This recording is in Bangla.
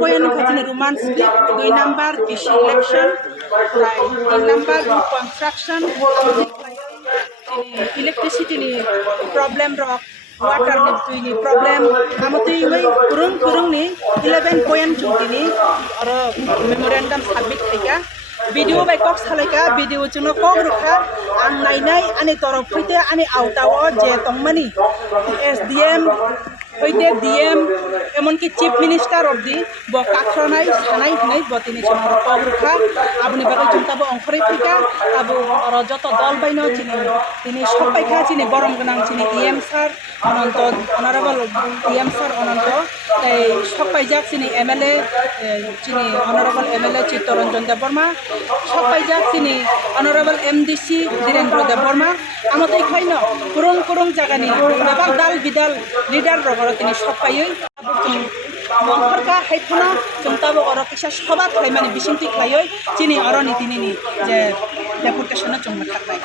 poin khajine roman split 2 number DC election right 3 number construction electricity ni problem rock water ni problem amotui wei kurung ni 11 point chungtini aro memorandum submit thaiga video by cox thalaika video chuno kok rukha ang nainai ani torok phite ani autawo je tongmani SDM hoite DM এমনকি চিফ মিনিস্টার অফ দি বকাখরনাই সানাই হনাই বতিনি চুনার কবরখা আপনি বাকি চুনতাবো অংখরে ফিকা তাবো যত দল বাইনো তিনি সবাইখা চিনি গরম গনাং চিনি ইএম স্যার অনন্ত অনারেবল ইএম স্যার অনন্ত এই সবাইজাক চিনি এমএলএ চিনি অনারেবল এমএলএ চিত্তরঞ্জন দেববর্মা সবাইজাক চিনি অনারেবল এমডিসি ধীরেন্দ্র দেববর্মা আমতেই খাইনো কুরং জায়গানি বেবাং দাল বিদাল লিডার রগর তিনি সবাই মনফরকা হাইফনা जोंताबो अरो किसा सभा थाइमानि बिसिंथि खायै चिनि अरो नीतिनि जे डेपुटेशन जों थाखाय